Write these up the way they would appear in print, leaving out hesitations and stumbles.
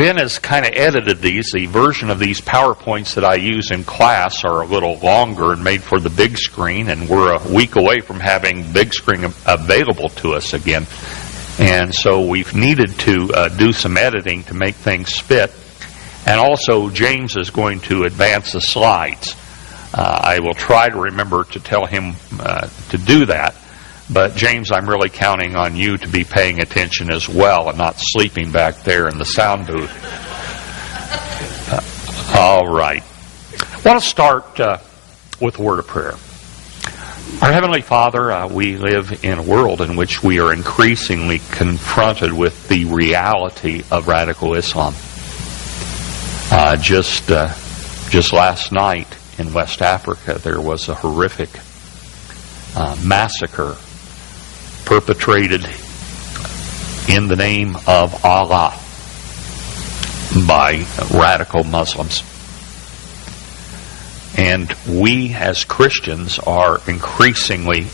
Ben has kind of edited these. The version of these PowerPoints that I use in class are a little longer and made for the big screen, and we're a week away from having big screen available to us again. And so we've needed to do some editing to make things fit. And also, James is going to advance the slides. I will try to remember to tell him to do that. But, James, I'm really counting on you to be paying attention as well and not sleeping back there in the sound booth. All right. I want to start with a word of prayer. Our Heavenly Father, we live in a world in which we are increasingly confronted with the reality of radical Islam. Just last night in West Africa, there was a horrific massacre perpetrated in the name of Allah by radical Muslims. And we as Christians are increasingly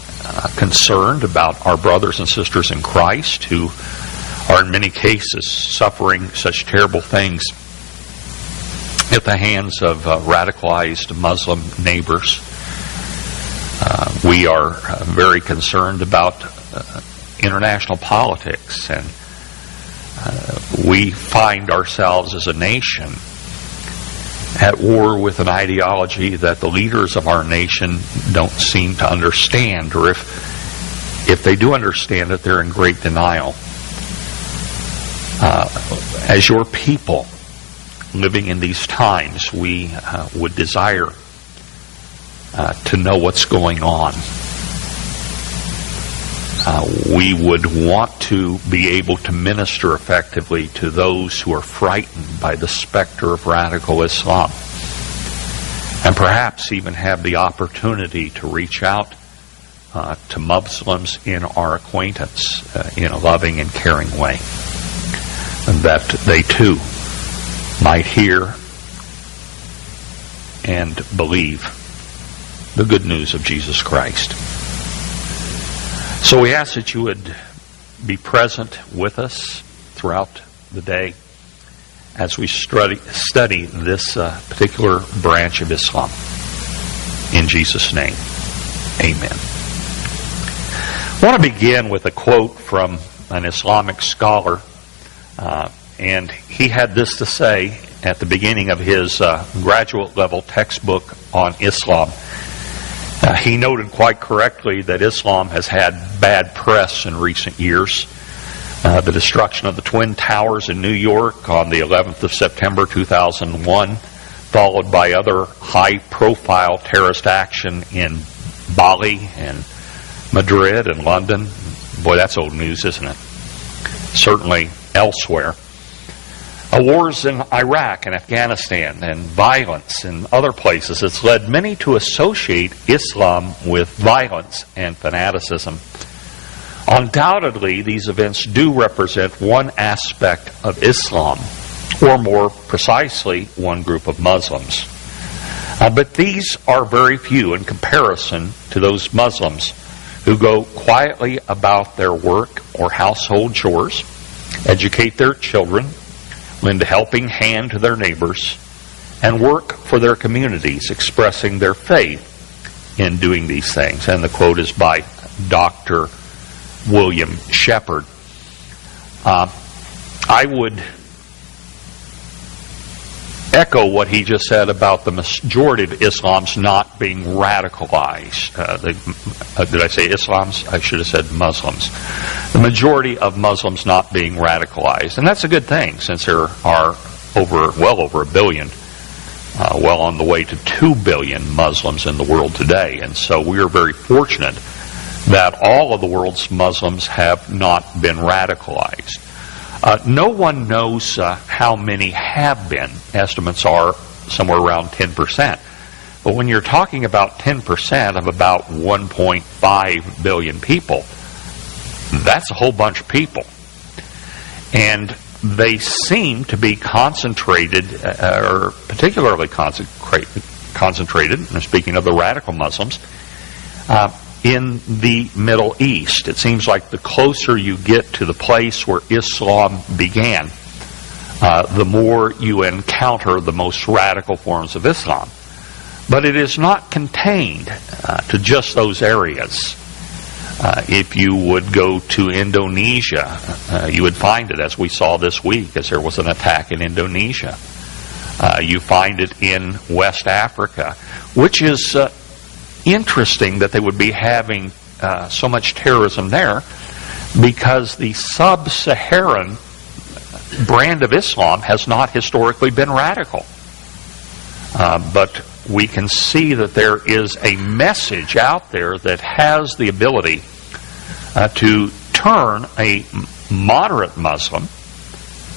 concerned about our brothers and sisters in Christ who are in many cases suffering such terrible things at the hands of radicalized Muslim neighbors. We are very concerned about international politics, and we find ourselves as a nation at war with an ideology that the leaders of our nation don't seem to understand, or if they do understand it, they're in great denial. As your people living in these times, we would desire to know what's going on. We would want to be able to minister effectively to those who are frightened by the specter of radical Islam, and perhaps even have the opportunity to reach out to Muslims in our acquaintance in a loving and caring way, and that they too might hear and believe the good news of Jesus Christ. So we ask that you would be present with us throughout the day as we study this particular branch of Islam. In Jesus' name, amen. I want to begin with a quote from an Islamic scholar, and he had this to say at the beginning of his graduate level textbook on Islam. He noted quite correctly that Islam has had bad press in recent years. The destruction of the Twin Towers in New York on the 11th of September 2001, followed by other high-profile terrorist action in Bali and Madrid and London. Boy, that's old news, isn't it? Certainly elsewhere. Wars in Iraq and Afghanistan and violence in other places. It's led many to associate Islam with violence and fanaticism. Undoubtedly, these events do represent one aspect of Islam, or more precisely, one group of Muslims. But these are very few in comparison to those Muslims who go quietly about their work or household chores, educate their children, lend a helping hand to their neighbors, and work for their communities, expressing their faith in doing these things. And the quote is by Dr. William Shepard. I would echo what he just said about the majority of Islam's not being radicalized. Did I say Islam's? I should have said Muslims. The majority of Muslims not being radicalized. And that's a good thing, since there are well over a billion, well on the way to 2 billion Muslims in the world today. And so we are very fortunate that all of the world's Muslims have not been radicalized. No one knows how many have been. Estimates are somewhere around 10%. But when you're talking about 10% of about 1.5 billion people, that's a whole bunch of people. And they seem to be concentrated, or particularly concentrated, and speaking of the radical Muslims, in the Middle East. It seems like the closer you get to the place where Islam began, the more you encounter the most radical forms of Islam. But it is not contained to just those areas. If you would go to Indonesia, you would find it, as we saw this week, as there was an attack in Indonesia. You find it in West Africa, which is interesting that they would be having so much terrorism there, because the sub-Saharan brand of Islam has not historically been radical. But we can see that there is a message out there that has the ability to turn a moderate Muslim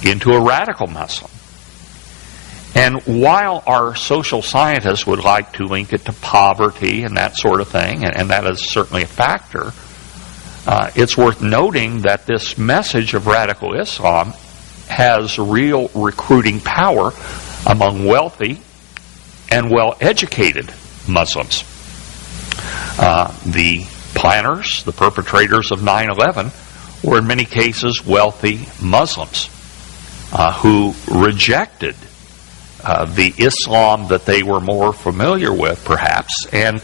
into a radical Muslim. And while our social scientists would like to link it to poverty and that sort of thing, and that is certainly a factor, it's worth noting that this message of radical Islam has real recruiting power among wealthy and well-educated Muslims. The planners, the perpetrators of 9/11, were in many cases wealthy Muslims who rejected the Islam that they were more familiar with, perhaps, and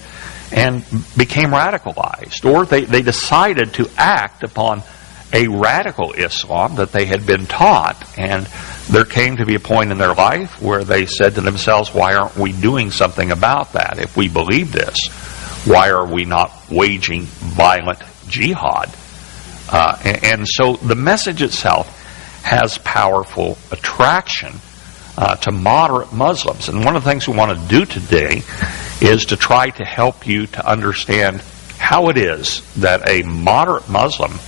became radicalized. Or they decided to act upon a radical Islam that they had been taught, and there came to be a point in their life where they said to themselves, why aren't we doing something about that? If we believe this, why are we not waging violent jihad? And so the message itself has powerful attraction to moderate Muslims. And one of the things we want to do today is to try to help you to understand how it is that a moderate Muslim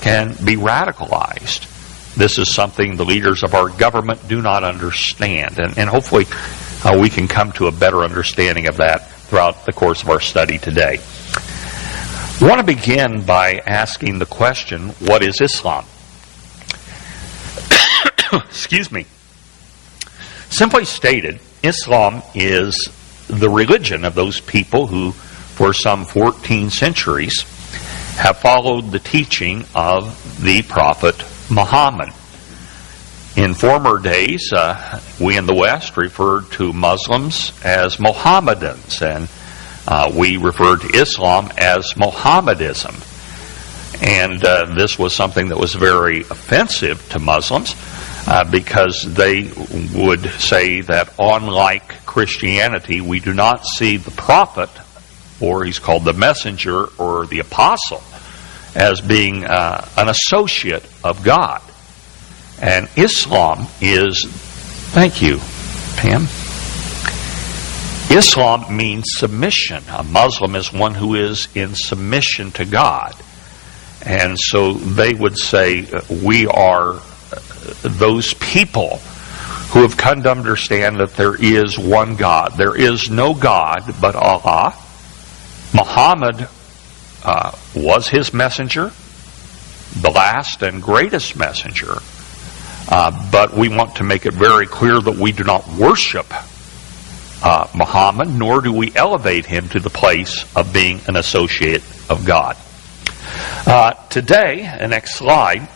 can be radicalized. This is something the leaders of our government do not understand. And hopefully we can come to a better understanding of that throughout the course of our study today. I want to begin by asking the question, what is Islam? Excuse me. Simply stated, Islam is the religion of those people who, for some 14 centuries, have followed the teaching of the Prophet Muhammad. In former days, we in the West referred to Muslims as Mohammedans, and we referred to Islam as Mohammedism. And this was something that was very offensive to Muslims, because they would say that unlike Christianity, we do not see the prophet, or he's called the messenger or the apostle, as being an associate of God. And Islam is, thank you, Pam. Islam means submission. A Muslim is one who is in submission to God. And so they would say, we are those people who have come to understand that there is one God. There is no God but Allah. Muhammad was his messenger, the last and greatest messenger. But we want to make it very clear that we do not worship Muhammad, nor do we elevate him to the place of being an associate of God. Today, the next slide,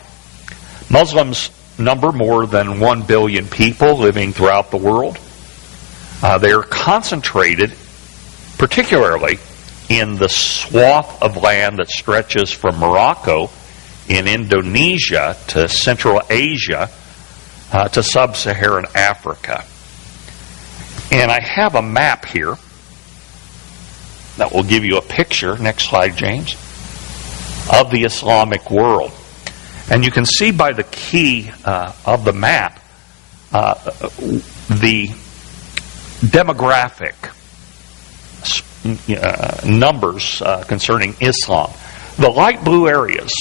Muslims number more than 1 billion people living throughout the world. They are concentrated particularly in the swath of land that stretches from Morocco in Indonesia to Central Asia to sub-Saharan Africa. And I have a map here that will give you a picture, next slide, James, of the Islamic world. And you can see by the key of the map the demographic numbers concerning Islam. The light blue areas,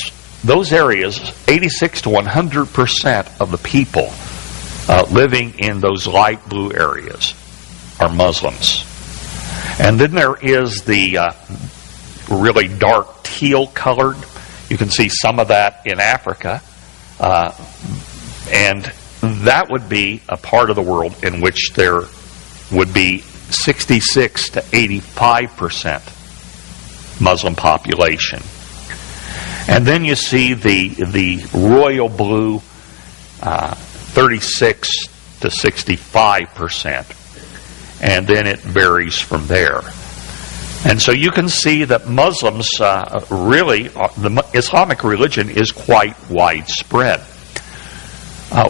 those areas, 86 to 100% of the people living in those light blue areas are Muslims. And then there is the really dark teal colored. You can see some of that in Africa. And that would be a part of the world in which there would be 66 to 85% Muslim population. And then you see the royal blue 36 to 65%. And then it varies from there. And so you can see that Muslims really, the Islamic religion is quite widespread.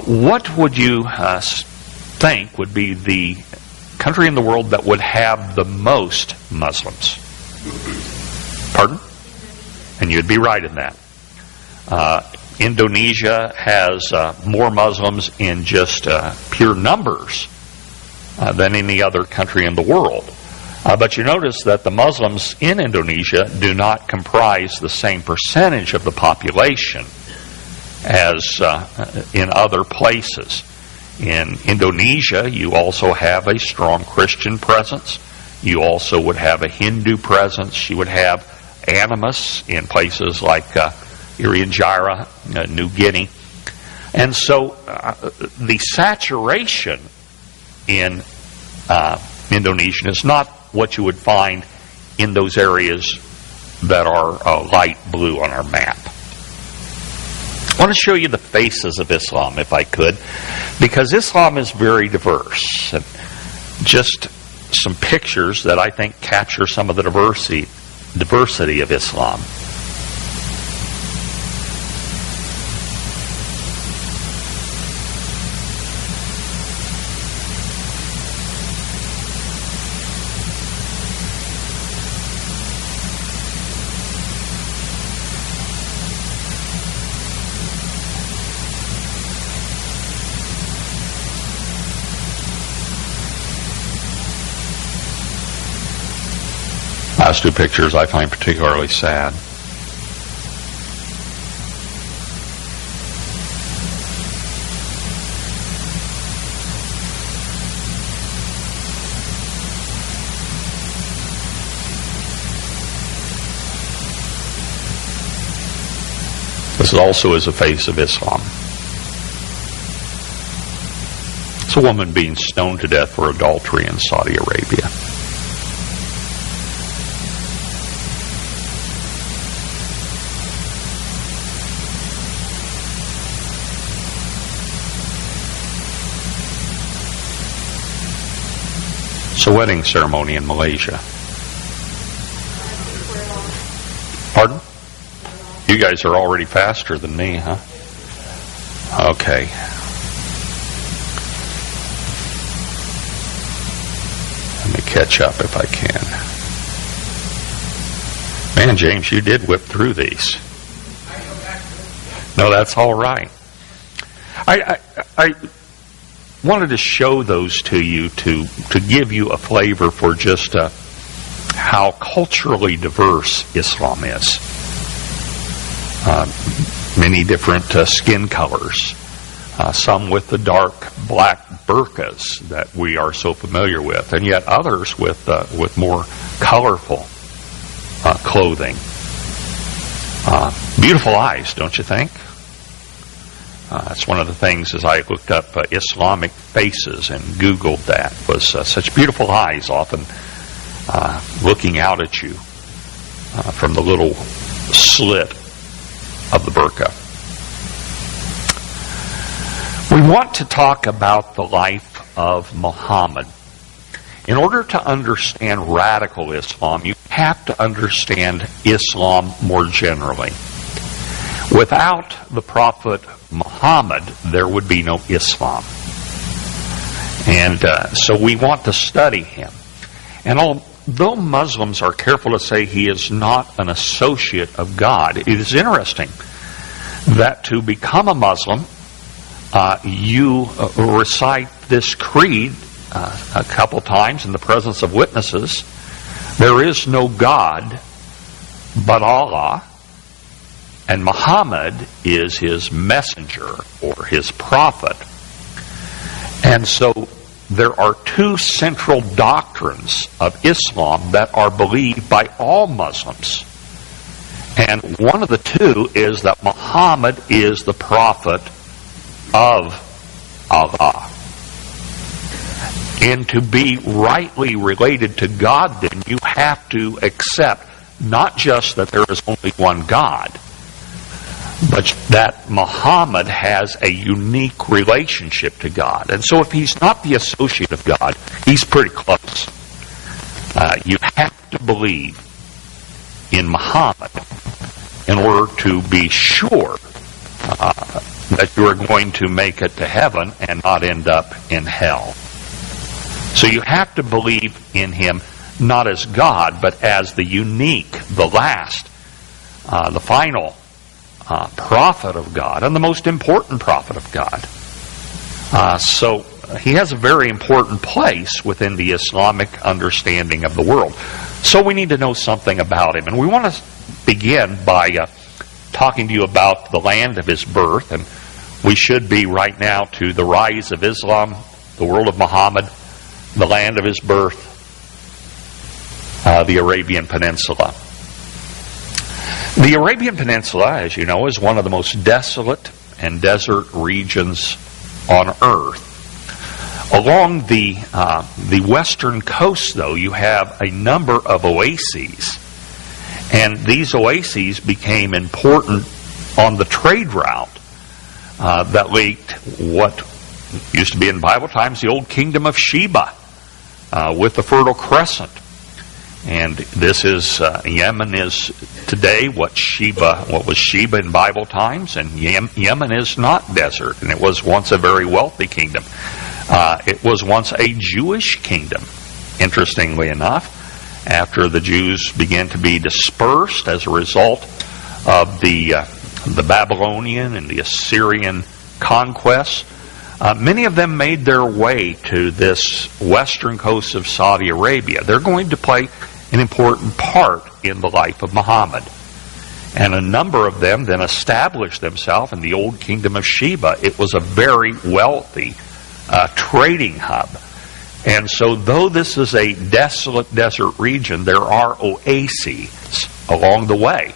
What would you think would be the country in the world that would have the most Muslims? Pardon? And you'd be right in that. Indonesia has more Muslims in just pure numbers than any other country in the world. But you notice that the Muslims in Indonesia do not comprise the same percentage of the population as in other places. In Indonesia, you also have a strong Christian presence. You also would have a Hindu presence. You would have animus in places like Irian Jaya, New Guinea. And so the saturation in Indonesia is not what you would find in those areas that are light blue on our map. I want to show you the faces of Islam, if I could, because Islam is very diverse. And just some pictures that I think capture some of the diversity of Islam. Last two pictures I find particularly sad. This also is a face of Islam. It's a woman being stoned to death for adultery in Saudi Arabia. It's a wedding ceremony in Malaysia. Pardon? You guys are already faster than me, huh? Okay. Let me catch up if I can. Man, James, you did whip through these. No, that's all right. I wanted to show those to you to give you a flavor for just how culturally diverse Islam is. Many different skin colors, some with the dark black burqas that we are so familiar with, and yet others with more colorful clothing. Beautiful eyes, don't you think? That's one of the things as I looked up Islamic faces and Googled that, was such beautiful eyes often looking out at you from the little slit of the burqa. We want to talk about the life of Muhammad. In order to understand radical Islam, you have to understand Islam more generally. Without the Prophet Muhammad, there would be no Islam. And so we want to study him. And although Muslims are careful to say he is not an associate of God, it is interesting that to become a Muslim, you recite this creed a couple times in the presence of witnesses. There is no God but Allah, and Muhammad is his messenger or his prophet. And so there are two central doctrines of Islam that are believed by all Muslims. And one of the two is that Muhammad is the prophet of Allah. And to be rightly related to God, then, you have to accept not just that there is only one God, but that Muhammad has a unique relationship to God. And so if he's not the associate of God, he's pretty close. You have to believe in Muhammad in order to be sure that you are going to make it to heaven and not end up in hell. So you have to believe in him not as God, but as the unique, the last, the final prophet of God, and the most important prophet of God. So he has a very important place within the Islamic understanding of the world. So we need to know something about him. And we want to begin by talking to you about the land of his birth. And we should be right now to the rise of Islam, the world of Muhammad, the land of his birth, the Arabian Peninsula. The Arabian Peninsula, as you know, is one of the most desolate and desert regions on Earth. Along the western coast, though, you have a number of oases. And these oases became important on the trade route that linked what used to be in Bible times the old kingdom of Sheba with the Fertile Crescent. And this is, Yemen is today what was Sheba in Bible times, and Yemen is not desert, and it was once a very wealthy kingdom. It was once a Jewish kingdom, interestingly enough, after the Jews began to be dispersed as a result of the Babylonian and the Assyrian conquests. Many of them made their way to this western coast of Saudi Arabia. They're going to play an important part in the life of Muhammad. And a number of them then established themselves in the old kingdom of Sheba. It was a very wealthy trading hub. And so though this is a desolate desert region, there are oases along the way.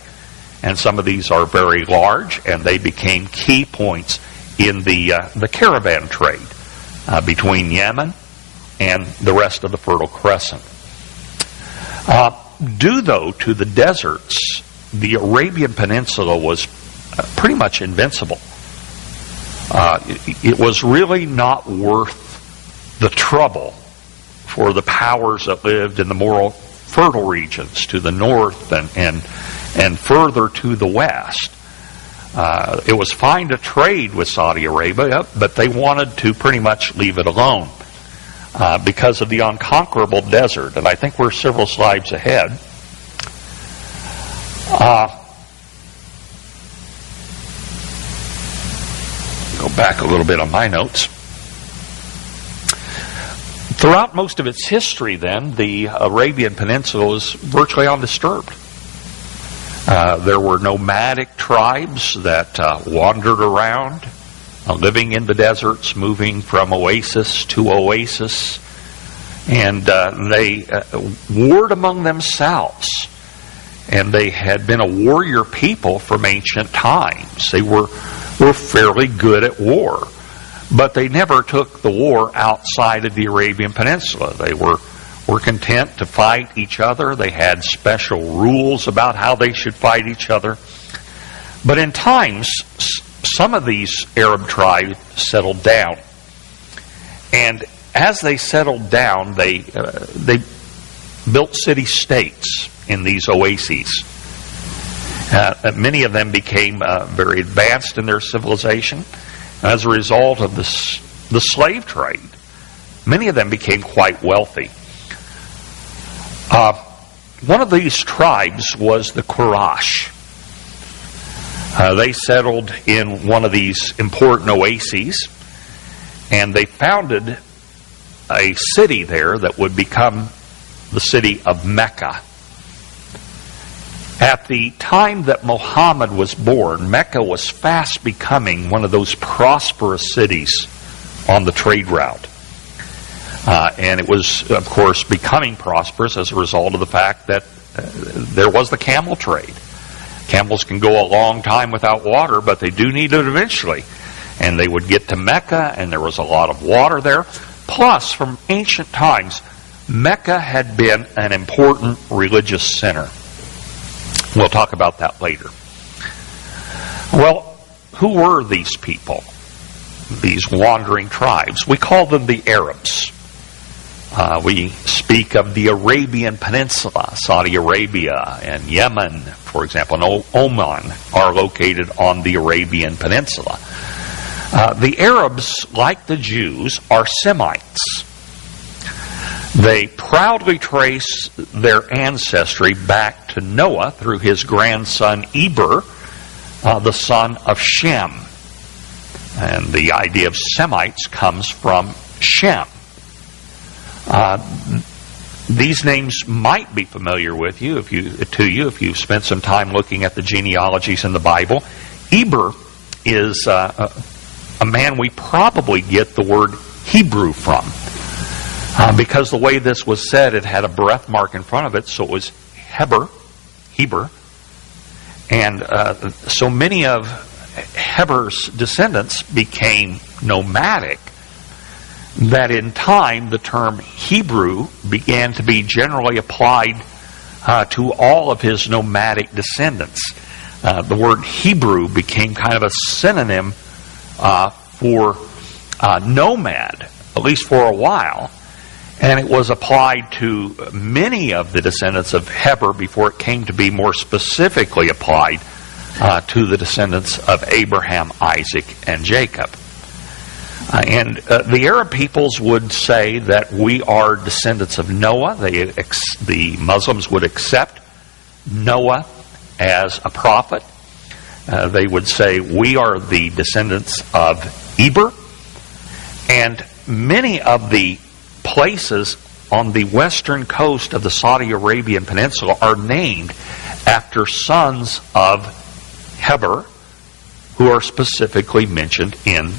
And some of these are very large, and they became key points in the caravan trade between Yemen and the rest of the Fertile Crescent. Due, though, to the deserts, the Arabian Peninsula was pretty much invincible. It was really not worth the trouble for the powers that lived in the more fertile regions to the north and further to the west. It was fine to trade with Saudi Arabia, but they wanted to pretty much leave it alone because of the unconquerable desert. And I think we're several slides ahead. Go back a little bit on my notes. Throughout most of its history, then, the Arabian Peninsula was virtually undisturbed. There were nomadic tribes that wandered around, living in the deserts, moving from oasis to oasis, and they warred among themselves. And they had been a warrior people from ancient times. They were fairly good at war, but they never took the war outside of the Arabian Peninsula. They were content to fight each other. They had special rules about how they should fight each other. But in times, some of these Arab tribes settled down. And as they settled down, they built city-states in these oases. Many of them became very advanced in their civilization. As a result of the slave trade, many of them became quite wealthy. One of these tribes was the Quraysh. They settled in one of these important oases, and they founded a city there that would become the city of Mecca. At the time that Muhammad was born, Mecca was fast becoming one of those prosperous cities on the trade route. And it was, of course, becoming prosperous as a result of the fact that there was the camel trade. Camels can go a long time without water, but they do need it eventually. And they would get to Mecca, and there was a lot of water there. Plus, from ancient times, Mecca had been an important religious center. We'll talk about that later. Well, who were these people, these wandering tribes? We call them the Arabs. We speak of the Arabian Peninsula. Saudi Arabia and Yemen, for example, and Oman are located on the Arabian Peninsula. The Arabs, like the Jews, are Semites. They proudly trace their ancestry back to Noah through his grandson Eber, the son of Shem. And the idea of Semites comes from Shem. These names might be familiar with you if you've spent some time looking at the genealogies in the Bible. Eber is a man we probably get the word Hebrew from. Because the way this was said, it had a breath mark in front of it, so it was Heber. And so many of Heber's descendants became nomadic, that in time the term Hebrew began to be generally applied to all of his nomadic descendants. The word Hebrew became kind of a synonym for nomad, at least for a while, and it was applied to many of the descendants of Heber before it came to be more specifically applied to the descendants of Abraham, Isaac, and Jacob. And the Arab peoples would say that we are descendants of Noah. The Muslims would accept Noah as a prophet. They would say we are the descendants of Eber. And many of the places on the western coast of the Saudi Arabian Peninsula are named after sons of Heber, who are specifically mentioned in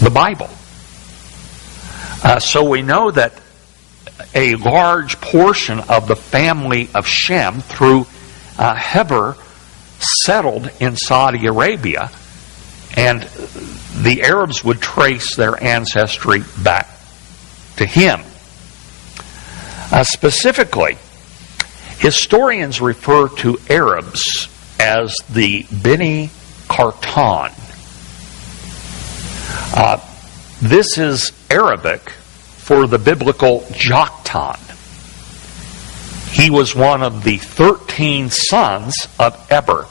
the Bible. So we know that a large portion of the family of Shem through Heber settled in Saudi Arabia, and the Arabs would trace their ancestry back to him. Specifically, historians refer to Arabs as the Beni Qartan. This is Arabic for the biblical Joktan. He was one of the 13 sons of Eber.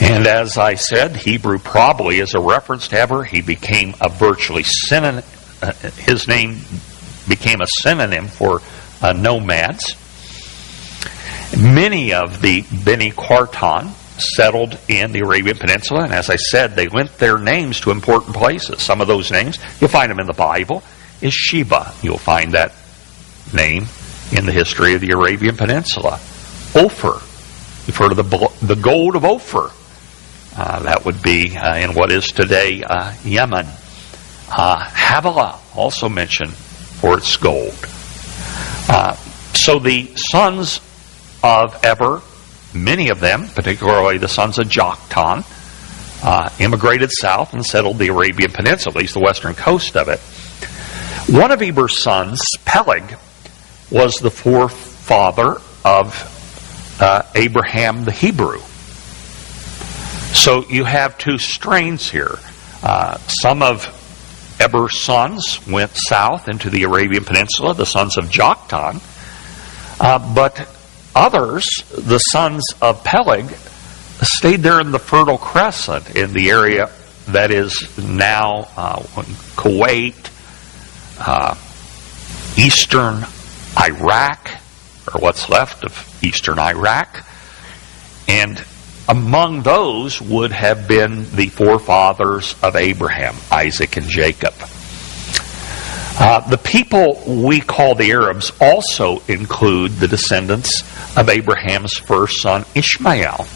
And as I said, Hebrew probably is a reference to Eber. He became a virtually synonym. His name became a synonym for nomads. Many of the Beni Qartan settled in the Arabian Peninsula, and as I said, they lent their names to important places. Some of those names, you'll find them in the Bible, is Sheba. You'll find that name in the history of the Arabian Peninsula. Ophir. You've heard of the gold of Ophir. That would be in what is today Yemen. Havilah, also mentioned for its gold. So the sons of Eber, many of them, particularly the sons of Joktan, immigrated south and settled the Arabian Peninsula, at least the western coast of it. One of Eber's sons, Peleg, was the forefather of Abraham the Hebrew. So you have two strains here. Some of Eber's sons went south into the Arabian Peninsula, the sons of Joktan, but others, the sons of Peleg, stayed there in the Fertile Crescent, in the area that is now Kuwait, eastern Iraq, or what's left of eastern Iraq. And among those would have been the forefathers of Abraham, Isaac, and Jacob. The people we call the Arabs also include the descendants of Abraham's first son, Ishmael.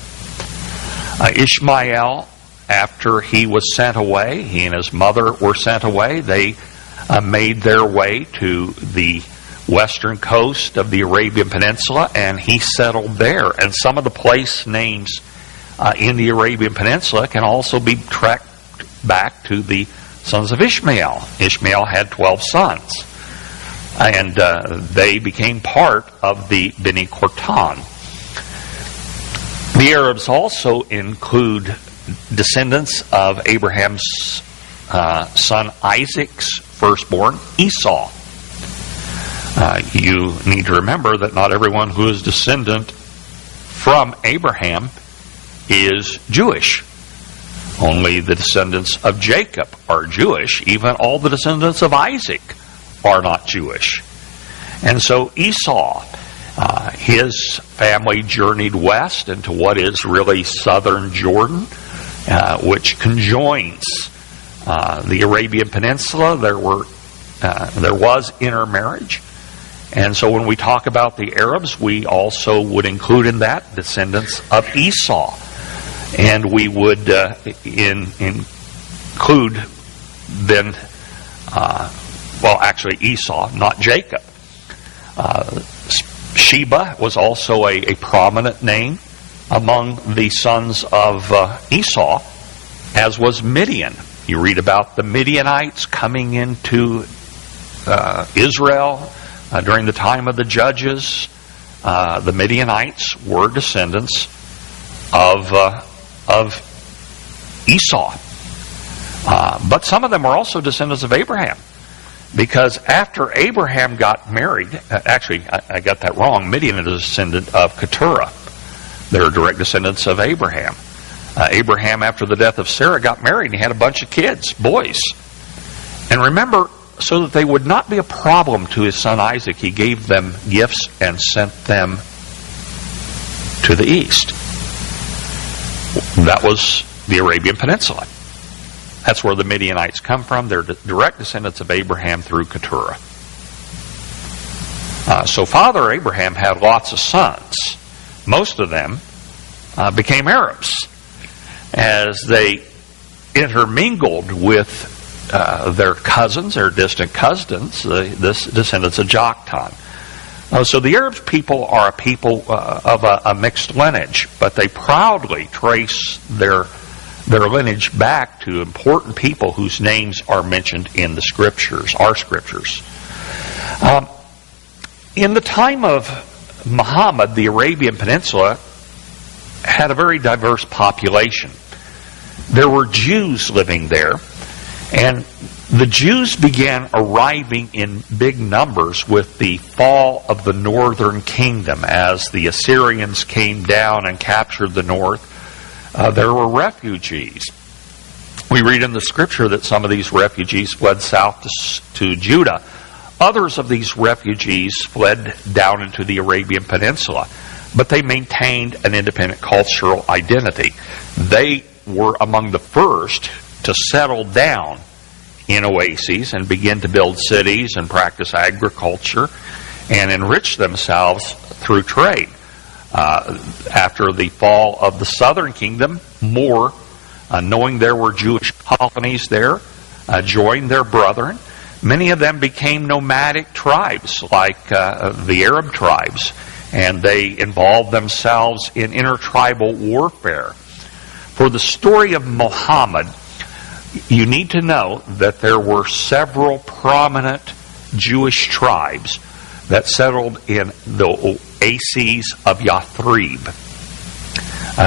Ishmael, after he was sent away, he and his mother were sent away, they made their way to the western coast of the Arabian Peninsula, and he settled there. And some of the place names in the Arabian Peninsula can also be tracked back to the sons of Ishmael. Ishmael had 12 sons, and they became part of the Beni Qartan. The Arabs also include descendants of Abraham's son Isaac's firstborn, Esau. You need to remember that not everyone who is descendant from Abraham is Jewish. Only the descendants of Jacob are Jewish. Even all the descendants of Isaac are not Jewish. And so Esau, his family journeyed west into what is really southern Jordan, which conjoins the Arabian Peninsula. There was intermarriage. And so when we talk about the Arabs, we also would include in that descendants of Esau. And we would include then, actually Esau, not Jacob. Sheba was also a prominent name among the sons of Esau, as was Midian. You read about the Midianites coming into Israel during the time of the Judges. The Midianites were descendants of Esau. But some of them were also descendants of Abraham. Because after Abraham got married, actually, I got that wrong. Midian is a descendant of Keturah. They're direct descendants of Abraham. Abraham, after the death of Sarah, got married and he had a bunch of kids, boys. And remember, so that they would not be a problem to his son Isaac, he gave them gifts and sent them to the east. That was the Arabian Peninsula. That's where the Midianites come from. They're direct descendants of Abraham through Keturah. So Father Abraham had lots of sons. Most of them became Arabs as they intermingled with their cousins, their distant cousins, the descendants of Joktan. So the Arab people are a people of a mixed lineage, but they proudly trace their lineage back to important people whose names are mentioned in the scriptures, our scriptures. In the time of Muhammad, the Arabian Peninsula had a very diverse population. There were Jews living there, and the Jews began arriving in big numbers with the fall of the northern kingdom. As the Assyrians came down and captured the north, there were refugees. We read in the scripture that some of these refugees fled south to Judah. Others of these refugees fled down into the Arabian Peninsula, but they maintained an independent cultural identity. They were among the first to settle down in oases and begin to build cities and practice agriculture and enrich themselves through trade. After the fall of the southern kingdom, more, knowing there were Jewish colonies there, joined their brethren. Many of them became nomadic tribes like the Arab tribes, and they involved themselves in intertribal warfare. For the story of Muhammad, you need to know that there were several prominent Jewish tribes that settled in the oases of Yathrib.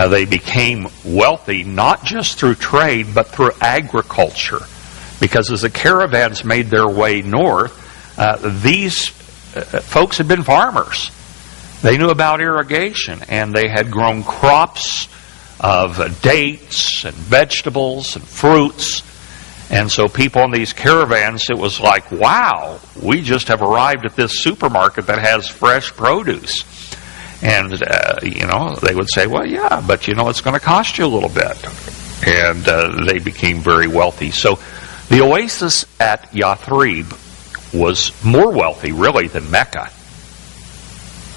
They became wealthy not just through trade, but through agriculture. Because as the caravans made their way north, these folks had been farmers. They knew about irrigation, and they had grown crops of dates and vegetables and fruits. And so people in these caravans, it was like, wow, we just have arrived at this supermarket that has fresh produce. And, they would say, well, yeah, but, it's going to cost you a little bit. And they became very wealthy. So the oasis at Yathrib was more wealthy, really, than Mecca.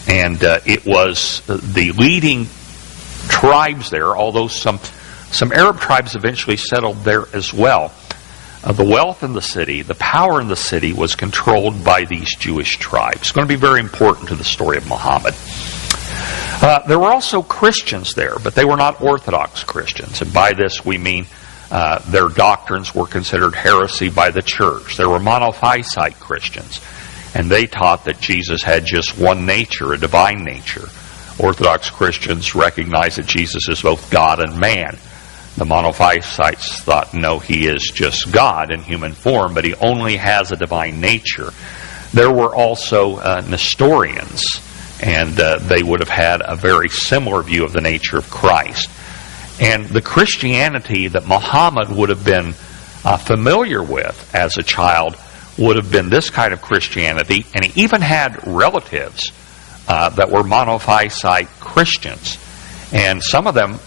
And it was the leading tribes there, although some Arab tribes eventually settled there as well. The wealth in the city, the power in the city was controlled by these Jewish tribes. It's going to be very important to the story of Muhammad. There were also Christians there, but they were not Orthodox Christians. And by this we mean their doctrines were considered heresy by the church. There were monophysite Christians, and they taught that Jesus had just one nature, a divine nature, Orthodox Christians recognize that Jesus is both God and man. The monophysites thought, no, he is just God in human form, but he only has a divine nature. There were also Nestorians, and they would have had a very similar view of the nature of Christ. And the Christianity that Muhammad would have been familiar with as a child would have been this kind of Christianity, and he even had relatives that were monophysite Christians. And some of them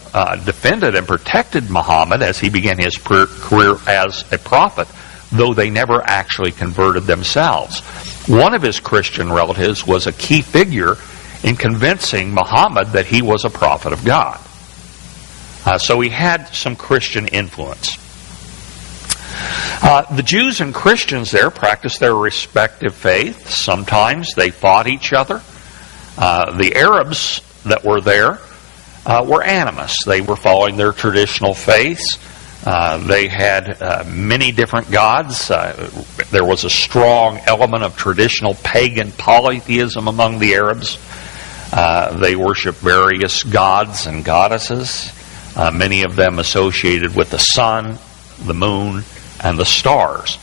defended and protected Muhammad as he began his career as a prophet, though they never actually converted themselves. One of his Christian relatives was a key figure in convincing Muhammad that he was a prophet of God. So he had some Christian influence. The Jews and Christians there practiced their respective faiths. Sometimes they fought each other. The Arabs that were there were animists. They were following their traditional faiths. They had many different gods. There was a strong element of traditional pagan polytheism among the Arabs. They worshiped various gods and goddesses, many of them associated with the sun, the moon, and the stars.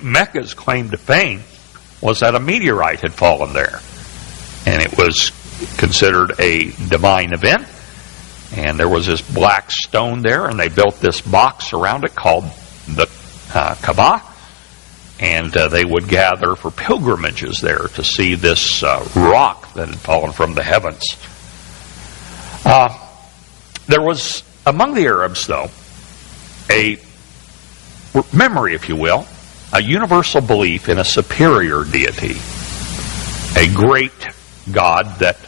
Mecca's claim to fame was that a meteorite had fallen there, and it was considered a divine event. And there was this black stone there, and they built this box around it called the Kaaba, and they would gather for pilgrimages there to see this rock that had fallen from the heavens. There was, among the Arabs, though, a memory, if you will, a universal belief in a superior deity, a great God that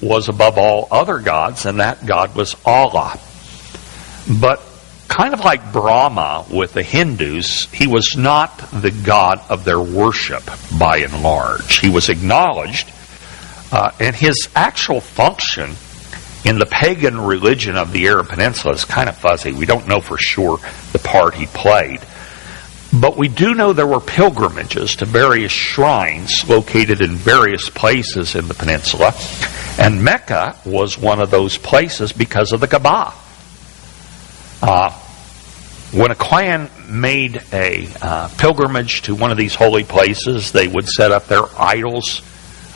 was above all other gods, and that God was Allah. But kind of like Brahma with the Hindus, he was not the god of their worship by and large. He was acknowledged, and his actual function in the pagan religion of the Arab Peninsula is kind of fuzzy. We don't know for sure the part he played. But we do know there were pilgrimages to various shrines located in various places in the peninsula, and Mecca was one of those places because of the Kaaba. When a clan made a pilgrimage to one of these holy places, they would set up their idols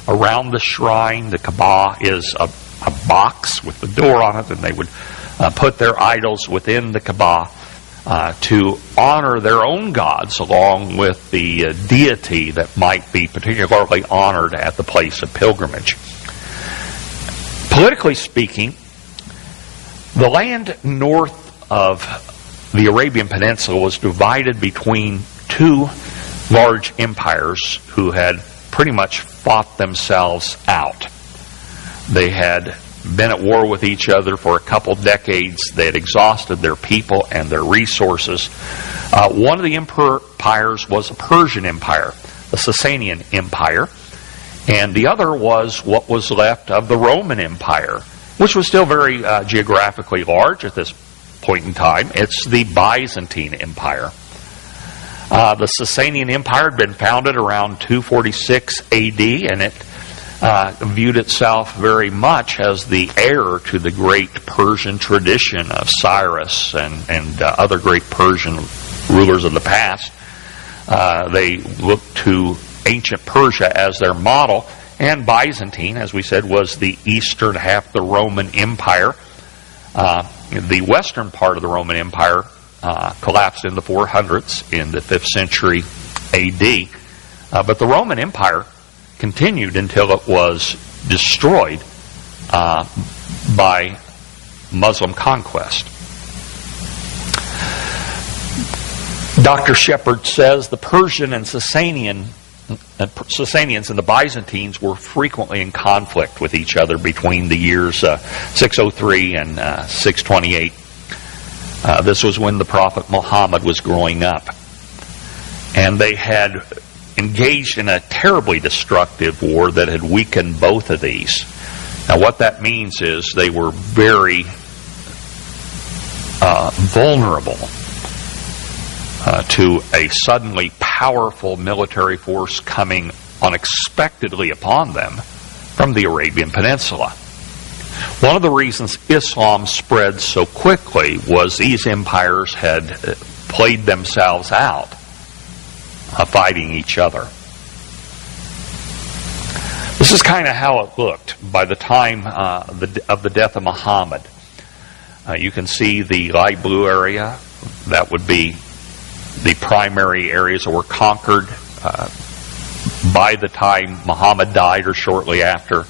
around the shrine. The Kaaba is a box with the door on it, and they would put their idols within the Kaaba to honor their own gods along with the deity that might be particularly honored at the place of pilgrimage. Politically speaking, the land north of the Arabian Peninsula was divided between two large empires who had pretty much fought themselves out. They had been at war with each other for a couple decades. They had exhausted their people and their resources. One of the empires was a Persian empire, the Sasanian Empire, and the other was what was left of the Roman Empire, which was still very geographically large at this point in time. It's the Byzantine Empire. The Sasanian Empire had been founded around 246 AD, and it viewed itself very much as the heir to the great Persian tradition of Cyrus and other great Persian rulers of the past. They looked to ancient Persia as their model, and Byzantine, as we said, was the eastern half of the Roman Empire. The western part of the Roman Empire collapsed in the 400s in the 5th century AD. But the Roman Empire continued until it was destroyed by Muslim conquest. Dr. Shepard says the Persian and Sasanians and the Byzantines were frequently in conflict with each other between the years 603 and 628. This was when the Prophet Muhammad was growing up. And they had engaged in a terribly destructive war that had weakened both of these. Now what that means is they were very vulnerable to a suddenly powerful military force coming unexpectedly upon them from the Arabian Peninsula. One of the reasons Islam spread so quickly was these empires had played themselves out, fighting each other. This is kind of how it looked by the time of the death of Muhammad. You can see the light blue area. That would be the primary areas that were conquered by the time Muhammad died or shortly after.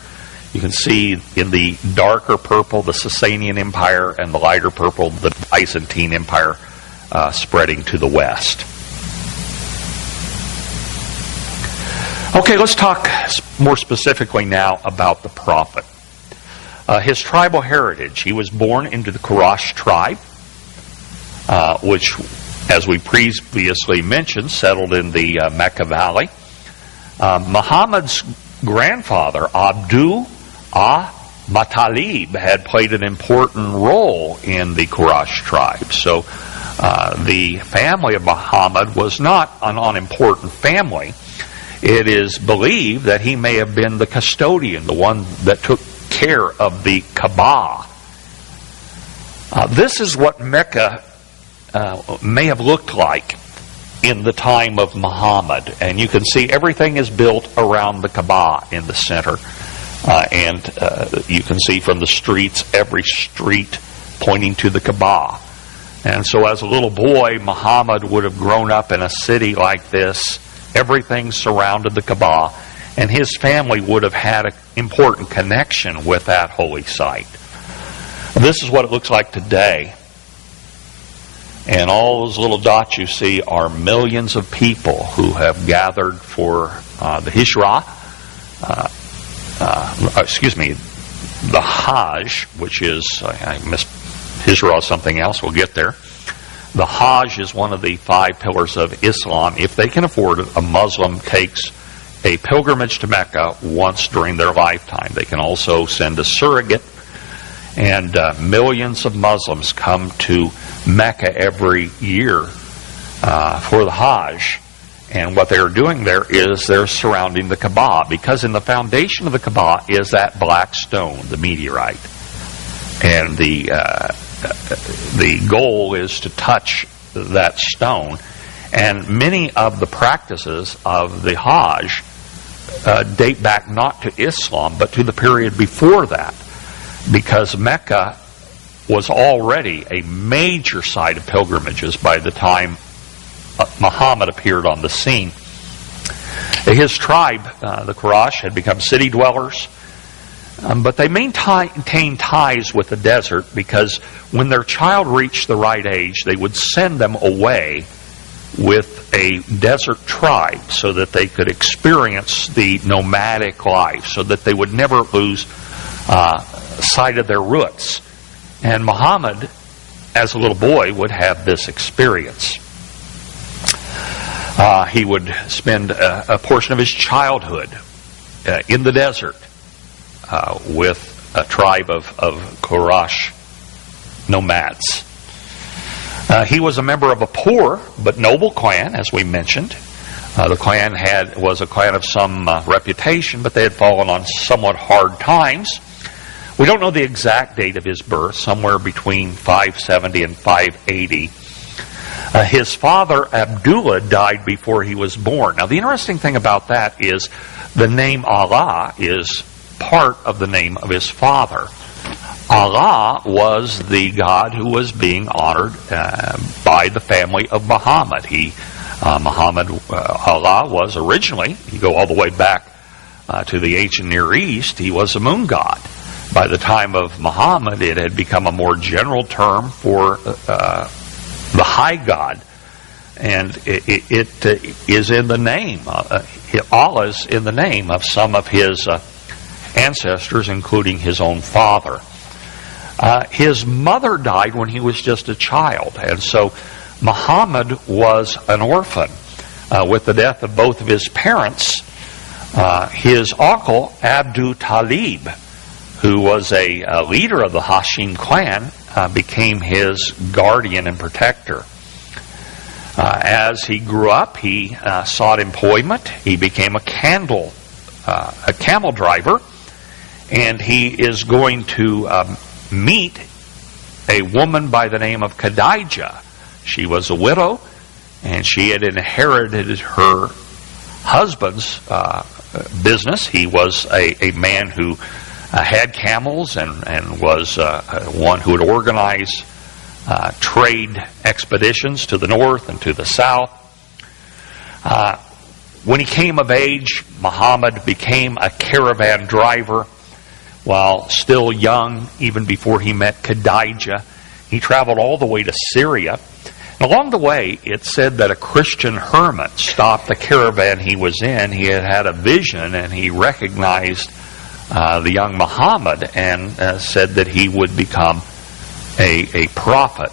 You can see in the darker purple the Sasanian Empire, and the lighter purple the Byzantine Empire spreading to the west. Okay, let's talk more specifically now about the prophet. His tribal heritage. He was born into the Quraysh tribe, which, as we previously mentioned, settled in the Mecca Valley. Muhammad's grandfather, Abdul Muttalib, had played an important role in the Quraysh tribe. So the family of Muhammad was not an unimportant family. It is believed that he may have been the custodian, the one that took care of the Kaaba. This is what Mecca may have looked like in the time of Muhammad. And you can see everything is built around the Kaaba in the center. And you can see from the streets, every street pointing to the Kaaba. And so as a little boy, Muhammad would have grown up in a city like this. Everything surrounded the Kaaba, and his family would have had an important connection with that holy site. This is what it looks like today. And all those little dots you see are millions of people who have gathered for the Hijrah, the Hajj, which is, Hijrah is something else, we'll get there. The Hajj is one of the 5 pillars of Islam. If they can afford it, a Muslim takes a pilgrimage to Mecca once during their lifetime. They can also send a surrogate, and millions of Muslims come to Mecca every year for the Hajj. And what they're doing there is they're surrounding the Kaaba, because in the foundation of the Kaaba is that black stone, the meteorite. And the goal is to touch that stone. And many of the practices of the Hajj date back not to Islam, but to the period before that, because Mecca was already a major site of pilgrimages by the time Muhammad appeared on the scene. His tribe, the Quraysh, had become city dwellers, but they maintained ties with the desert, because when their child reached the right age, they would send them away with a desert tribe so that they could experience the nomadic life, so that they would never lose sight of their roots. And Muhammad, as a little boy, would have this experience. He would spend a portion of his childhood in the desert with a tribe of Quraysh nomads. He was a member of a poor but noble clan, as we mentioned. The clan was a clan of some reputation, but they had fallen on somewhat hard times. We don't know the exact date of his birth, somewhere between 570 and 580. His father, Abdullah, died before he was born. Now, the interesting thing about that is the name Allah is part of the name of his father. Allah was the God who was being honored by the family of Muhammad. Allah was originally, you go all the way back to the ancient Near East, he was a moon god. By the time of Muhammad, it had become a more general term for the high god, and it is in the name. Allah is in the name of some of his ancestors, including his own father. His mother died when he was just a child, and so Muhammad was an orphan. With the death of both of his parents, his uncle, Abdul Talib, who was a leader of the Hashim clan, became his guardian and protector. As he grew up, he sought employment. He became a camel driver, and he is going to meet a woman by the name of Khadijah. She was a widow, and she had inherited her husband's business. He was a man who had camels and was one who would organize trade expeditions to the north and to the south. When he came of age, Muhammad became a caravan driver while still young, even before he met Khadijah. He traveled all the way to Syria. And along the way, it said that a Christian hermit stopped the caravan he was in. He had had a vision, and he recognized the young Muhammad and said that he would become a prophet.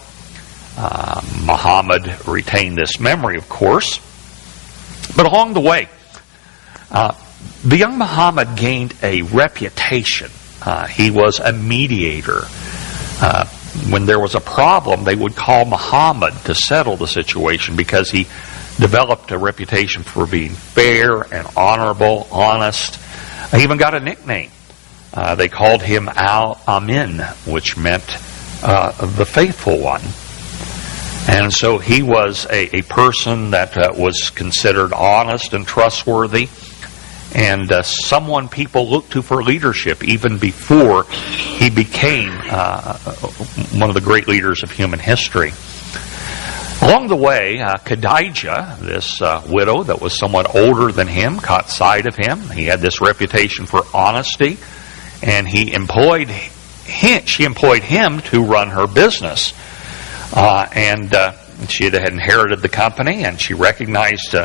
Muhammad retained this memory, of course. But along the way, the young Muhammad gained a reputation. He was a mediator. When there was a problem, they would call Muhammad to settle the situation because he developed a reputation for being fair and honorable, honest. He even got a nickname. They called him Al-Amin, which meant the faithful one. And so he was a person that was considered honest and trustworthy, and someone people looked to for leadership even before he became one of the great leaders of human history. Along the way, Khadijah, this widow that was somewhat older than him, caught sight of him. He had this reputation for honesty, and she employed him to run her business. And she had inherited the company, and she recognized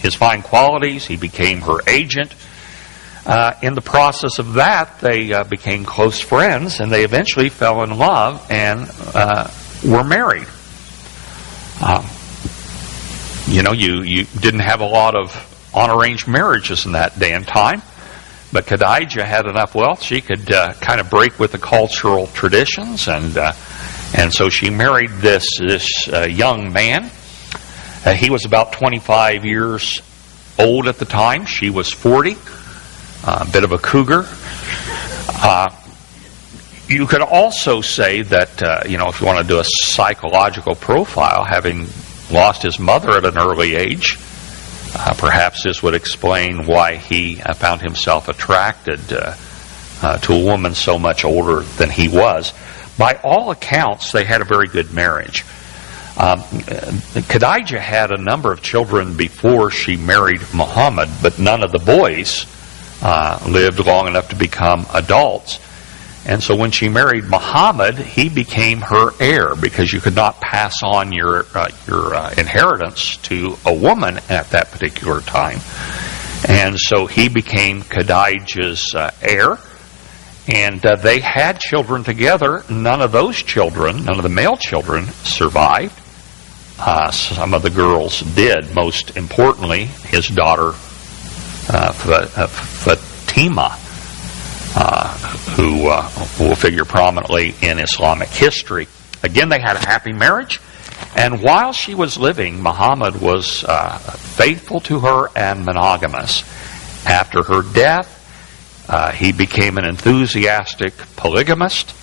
his fine qualities. He became her agent. In the process of that, they became close friends, and they eventually fell in love and were married. You didn't have a lot of unarranged marriages in that day and time, but Khadijah had enough wealth she could kind of break with the cultural traditions, and so she married this young man. He was about 25 years old at the time. She was 40, a bit of a cougar. You could also say that, if you want to do a psychological profile, having lost his mother at an early age, perhaps this would explain why he found himself attracted to a woman so much older than he was. By all accounts, they had a very good marriage. Khadijah had a number of children before she married Muhammad, but none of the boys lived long enough to become adults. And so when she married Muhammad, he became her heir, because you could not pass on your inheritance to a woman at that particular time. And so he became Khadijah's heir. And they had children together. None of the male children survived. Some of the girls did. Most importantly, his daughter Fatima, who will figure prominently in Islamic history. Again, they had a happy marriage. And while she was living, Muhammad was faithful to her and monogamous. After her death, he became an enthusiastic polygamist.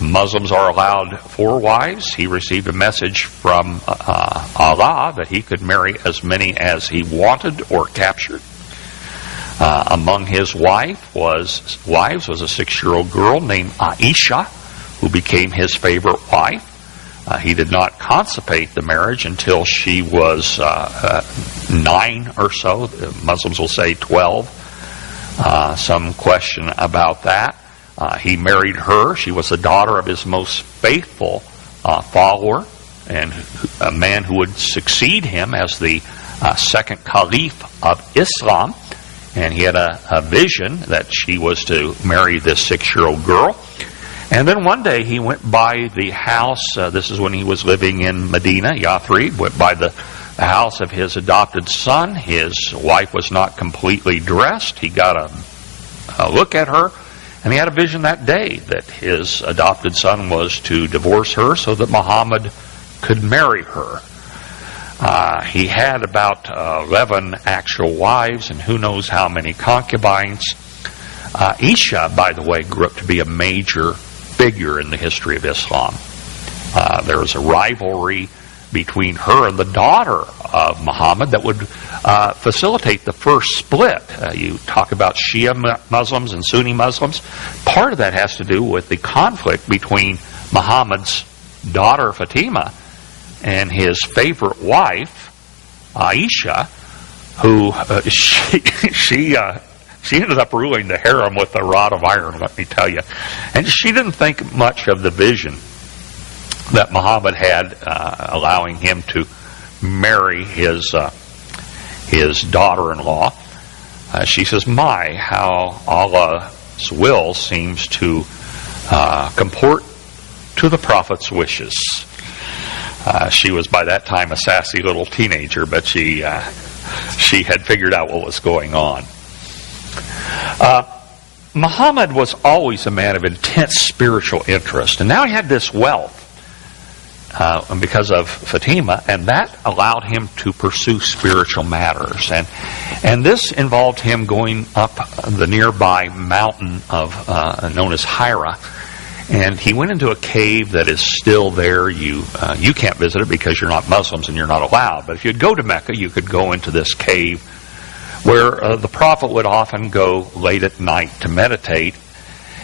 Muslims are allowed 4 wives. He received a message from Allah that he could marry as many as he wanted or captured. Among his wives was a 6-year-old girl named Aisha, who became his favorite wife. He did not consummate the marriage until she was 9 or so. Muslims will say 12. Some question about that. He married her. She was the daughter of his most faithful follower, and a man who would succeed him as the second caliph of Islam. And he had a vision that she was to marry this 6-year-old girl. And then one day he went by the house, this is when he was living in Medina, Yathrib, went by the house of his adopted son. His wife was not completely dressed. He got a look at her, and he had a vision that day that his adopted son was to divorce her so that Muhammad could marry her. He had about 11 actual wives and who knows how many concubines. Aisha, by the way, grew up to be a major figure in the history of Islam. There was a rivalry between her and the daughter of Muhammad that would facilitate the first split. You talk about Shia Muslims and Sunni Muslims. Part of that has to do with the conflict between Muhammad's daughter Fatima and his favorite wife, Aisha, who she ended up ruling the harem with a rod of iron, let me tell you. And she didn't think much of the vision that Muhammad had, allowing him to marry his daughter-in-law. She says, "My, how Allah's will seems to comport to the Prophet's wishes." She was by that time a sassy little teenager, but she had figured out what was going on. Muhammad was always a man of intense spiritual interest, and now he had this wealth because of Fatima, and that allowed him to pursue spiritual matters. And this involved him going up the nearby mountain of known as Hira, and he went into a cave that is still there. You can't visit it because you're not Muslims and you're not allowed. But if you'd go to Mecca, you could go into this cave where the Prophet would often go late at night to meditate.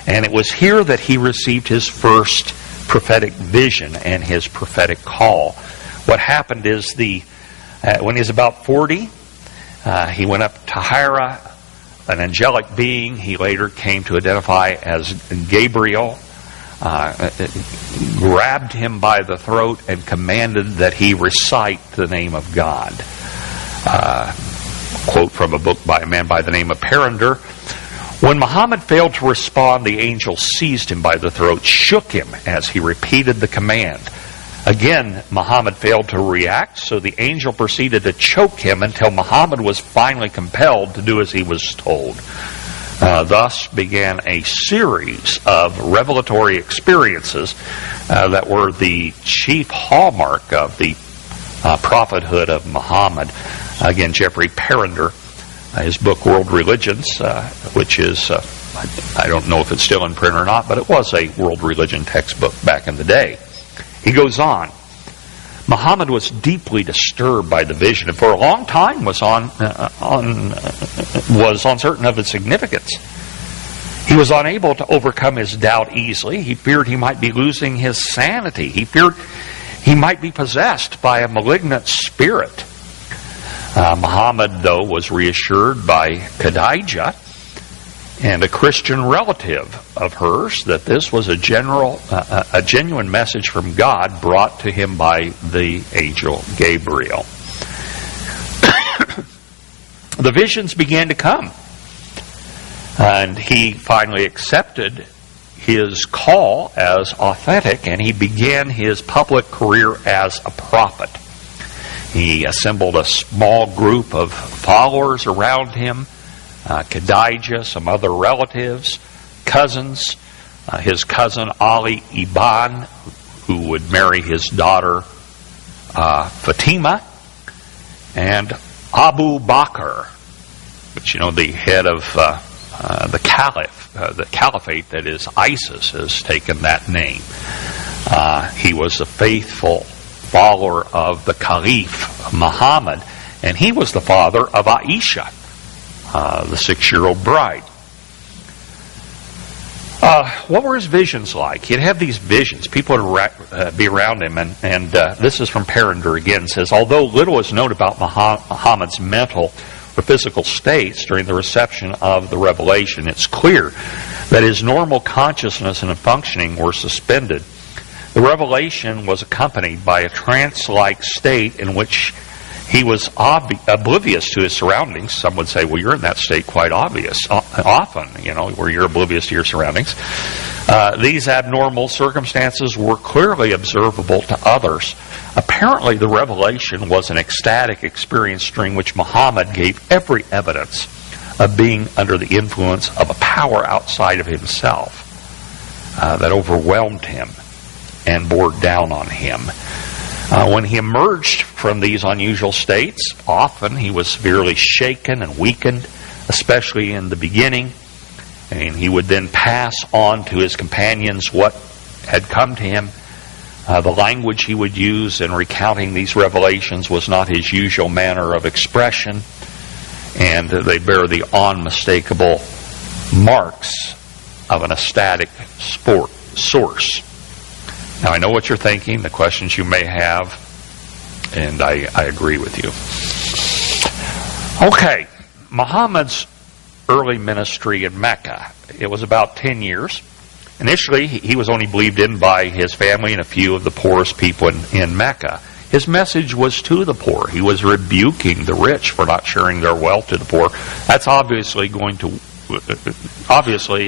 And it was here that he received his first prophetic vision and his prophetic call. What happened is when he was about 40, he went up to Hira, an angelic being he later came to identify as Gabriel, grabbed him by the throat and commanded that he recite the name of God. Quote from a book by a man by the name of Perinder. When Muhammad failed to respond, the angel seized him by the throat, shook him as he repeated the command. Again, Muhammad failed to react, so the angel proceeded to choke him until Muhammad was finally compelled to do as he was told. Thus began a series of revelatory experiences that were the chief hallmark of the prophethood of Muhammad. Again, Jeffrey Perinder, his book World Religions, which is, I don't know if it's still in print or not, but it was a world religion textbook back in the day. He goes on, Muhammad was deeply disturbed by the vision and for a long time was uncertain of its significance. He was unable to overcome his doubt easily. He feared he might be losing his sanity. He feared he might be possessed by a malignant spirit. Muhammad, though, was reassured by Khadijah and a Christian relative of hers that this was a genuine message from God brought to him by the angel Gabriel. The visions began to come, and he finally accepted his call as authentic, and he began his public career as a prophet. He assembled a small group of followers around him, Khadijah, some other relatives, cousins, his cousin Ali Ibn, who would marry his daughter Fatima, and Abu Bakr, which, the head of the caliphate that is ISIS has taken that name. He was a faithful follower of the Caliph Muhammad, and he was the father of Aisha, the 6-year-old bride. What were his visions like? He'd have these visions. People would be around him, and this is from Perinder again. It says, although little is known about Muhammad's mental or physical states during the reception of the revelation, it's clear that his normal consciousness and functioning were suspended. The revelation was accompanied by a trance-like state in which he was oblivious to his surroundings. Some would say, well, you're in that state quite often, where you're oblivious to your surroundings. These abnormal circumstances were clearly observable to others. Apparently, the revelation was an ecstatic experience during which Muhammad gave every evidence of being under the influence of a power outside of himself that overwhelmed him and bore down on him. When he emerged from these unusual states, often he was severely shaken and weakened, especially in the beginning. and he would then pass on to his companions what had come to him. The language he would use in recounting these revelations was not his usual manner of expression, and they bear the unmistakable marks of an ecstatic source. Now, I know what you're thinking, the questions you may have, and I agree with you. Okay, Muhammad's early ministry in Mecca, it was about 10 years. Initially, he was only believed in by his family and a few of the poorest people in Mecca. His message was to the poor. He was rebuking the rich for not sharing their wealth to the poor. That's obviously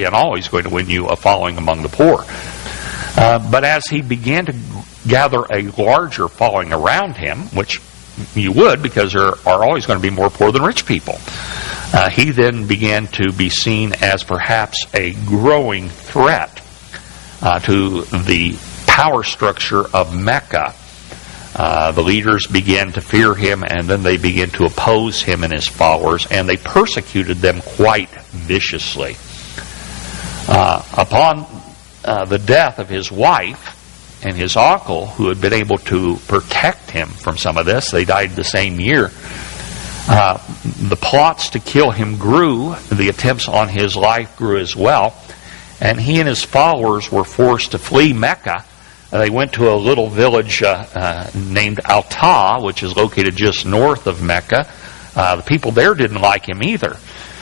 and always going to win you a following among the poor. But as he began to gather a larger following around him, which you would because there are always going to be more poor than rich people, he then began to be seen as perhaps a growing threat to the power structure of Mecca. The leaders began to fear him, and then they began to oppose him and his followers, and they persecuted them quite viciously. Upon the death of his wife and his uncle, who had been able to protect him from some of this, they died the same year. The plots to kill him grew. The attempts on his life grew as well. And he and his followers were forced to flee Mecca. They went to a little village named Al-Ta, which is located just north of Mecca. The people there didn't like him either.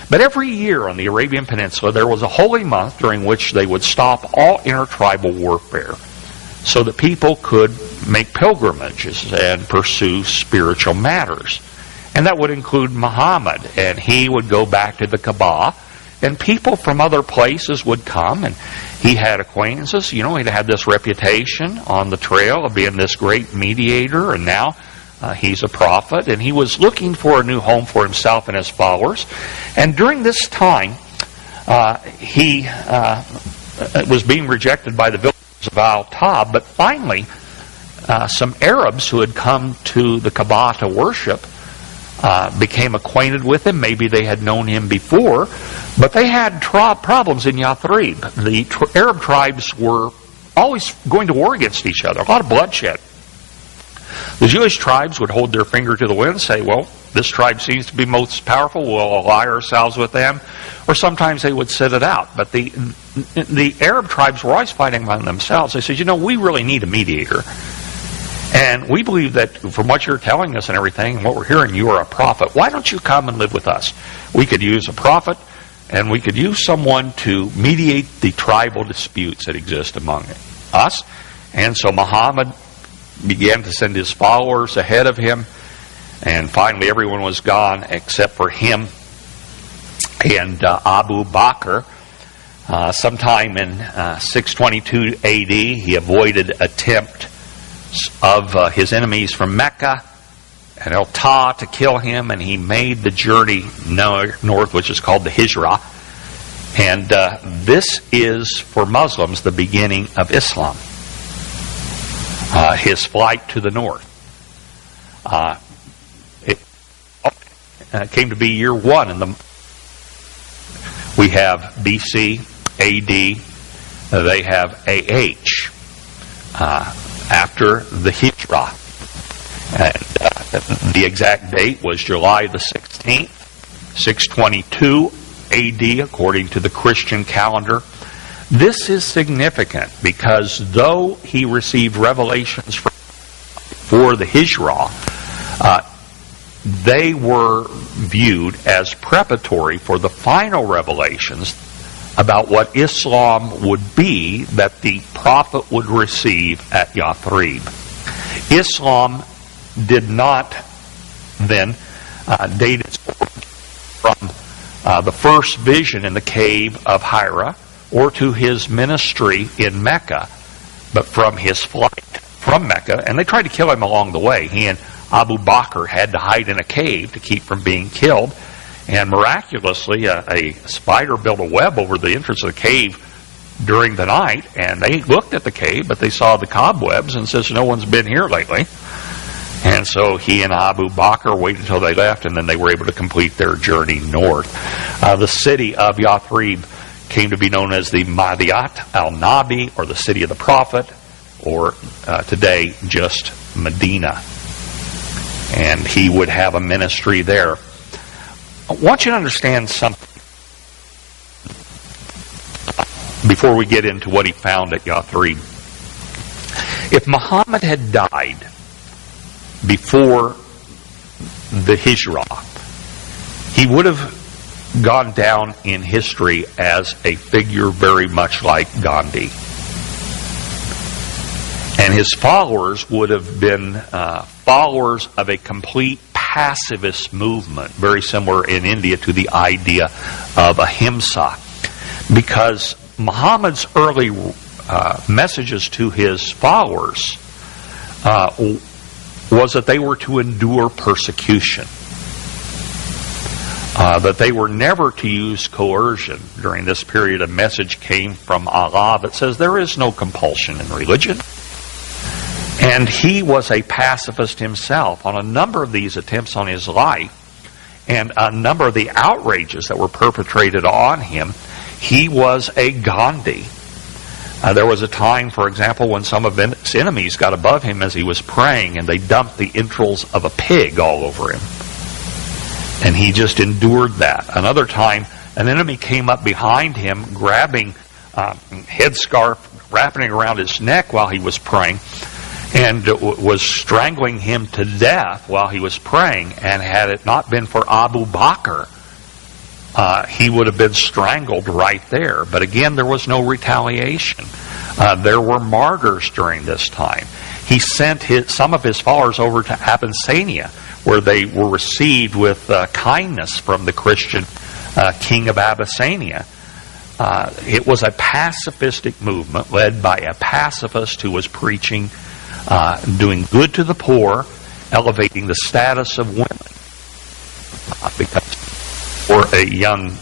But every year on the Arabian Peninsula, there was a holy month during which they would stop all intertribal warfare so that people could make pilgrimages and pursue spiritual matters. And that would include Muhammad, and he would go back to the Kaaba, and people from other places would come, and he had acquaintances. You know, he'd had this reputation on the trail of being this great mediator, and now he's a prophet, and he was looking for a new home for himself and his followers. And during this time, he was being rejected by the villagers of Al-Ta, but finally, some Arabs who had come to the Kaaba to worship became acquainted with him. Maybe they had known him before, but they had problems in Yathrib. The Arab tribes were always going to war against each other, a lot of bloodshed. The Jewish tribes would hold their finger to the wind and say, well, this tribe seems to be most powerful, we'll ally ourselves with them. Or sometimes they would sit it out. But the Arab tribes were always fighting among themselves. They said, we really need a mediator. And we believe that from what you're telling us and everything, and what we're hearing, you are a prophet. Why don't you come and live with us? We could use a prophet, and we could use someone to mediate the tribal disputes that exist among us. And so Muhammad began to send his followers ahead of him, and finally everyone was gone except for him and Abu Bakr. Sometime in 622 AD, he avoided attempt of his enemies from Mecca and El-Ta to kill him, and he made the journey north, which is called the Hijrah. And this is, for Muslims, the beginning of Islam. His flight to the north. It came to be year one. We have BC, AD, they have AH. After the Hijrah. The exact date was July the 16th, 622 AD, according to the Christian calendar. This is significant because though he received revelations for the Hijrah, they were viewed as preparatory for the final revelations about what Islam would be that the prophet would receive at Yathrib. Islam did not then date its from the first vision in the cave of Hira or to his ministry in Mecca, but from his flight from Mecca. And they tried to kill him along the way. He and Abu Bakr had to hide in a cave to keep from being killed. And miraculously, a spider built a web over the entrance of the cave during the night, and they looked at the cave, but they saw the cobwebs and says, no one's been here lately. And so he and Abu Bakr waited until they left, and then they were able to complete their journey north. The city of Yathrib came to be known as the Madiat al-Nabi, or the City of the Prophet, or today just Medina. And he would have a ministry there. I want you to understand something before we get into what he found at Yathrib. If Muhammad had died before the Hijrah, he would have gone down in history as a figure very much like Gandhi. And his followers would have been followers of a complete pacifist movement, very similar in India to the idea of ahimsa. Because Muhammad's early messages to his followers was that they were to endure persecution. That they were never to use coercion. During this period, a message came from Allah that says there is no compulsion in religion. And he was a pacifist himself. On a number of these attempts on his life, and a number of the outrages that were perpetrated on him, he was a Gandhi. There was a time, for example, when some of his enemies got above him as he was praying, and they dumped the entrails of a pig all over him. And he just endured that. Another time, an enemy came up behind him, grabbing headscarf, wrapping it around his neck while he was praying, and was strangling him to death while he was praying. And had it not been for Abu Bakr, he would have been strangled right there. But again, there was no retaliation. There were martyrs during this time. He sent some of his followers over to Abyssinia, where they were received with kindness from the Christian king of Abyssinia. It was a pacifistic movement led by a pacifist who was preaching, doing good to the poor, elevating the status of women. Because for a young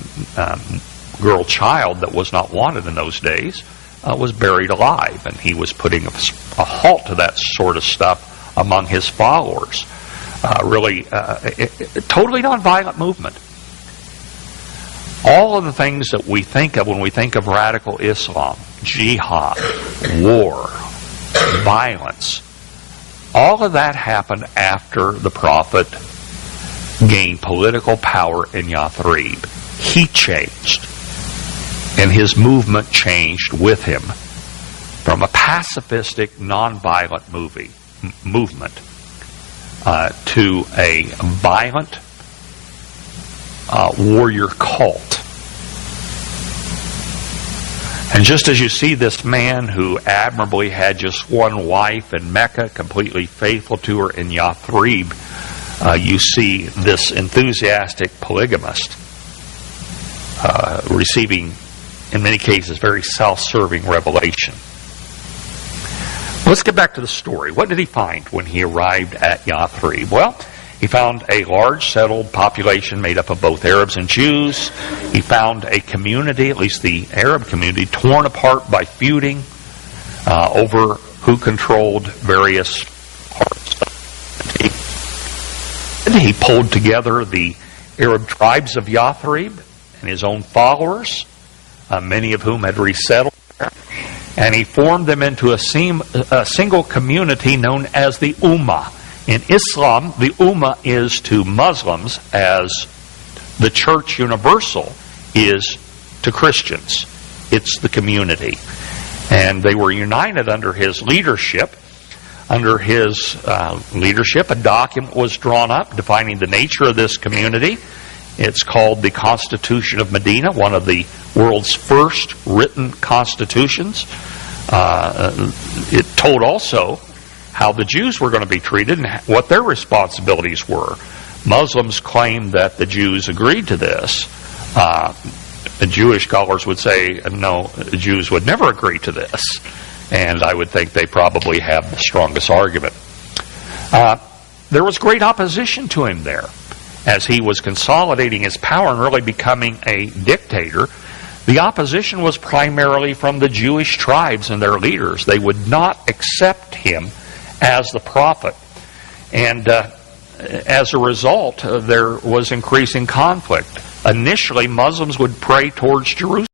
girl child that was not wanted in those days was buried alive, and he was putting a halt to that sort of stuff among his followers. Totally nonviolent movement. All of the things that we think of when we think of radical Islam, jihad, war, violence, all of that happened after the Prophet gained political power in Yathrib. He changed, and his movement changed with him from a pacifistic, nonviolent movement to a violent warrior cult. And just as you see this man who admirably had just one wife in Mecca, completely faithful to her in Yathrib, you see this enthusiastic polygamist receiving, in many cases, very self-serving revelation. Let's get back to the story. What did he find when he arrived at Yathrib? Well, he found a large settled population made up of both Arabs and Jews. He found a community, at least the Arab community, torn apart by feuding over who controlled various parts. He pulled together the Arab tribes of Yathrib and his own followers, many of whom had resettled there, and he formed them into a single community known as the Ummah. In Islam, the Ummah is to Muslims as the Church Universal is to Christians. It's the community. And they were united under his leadership. Under his leadership, a document was drawn up defining the nature of this community. It's called the Constitution of Medina, one of the world's first written constitutions. It told also how the Jews were going to be treated and what their responsibilities were. Muslims claim that the Jews agreed to this. The Jewish scholars would say, no, the Jews would never agree to this. And I would think they probably have the strongest argument. There was great opposition to him there. As he was consolidating his power and really becoming a dictator, the opposition was primarily from the Jewish tribes and their leaders. They would not accept him as the prophet. And as a result, there was increasing conflict. Initially, Muslims would pray towards Jerusalem.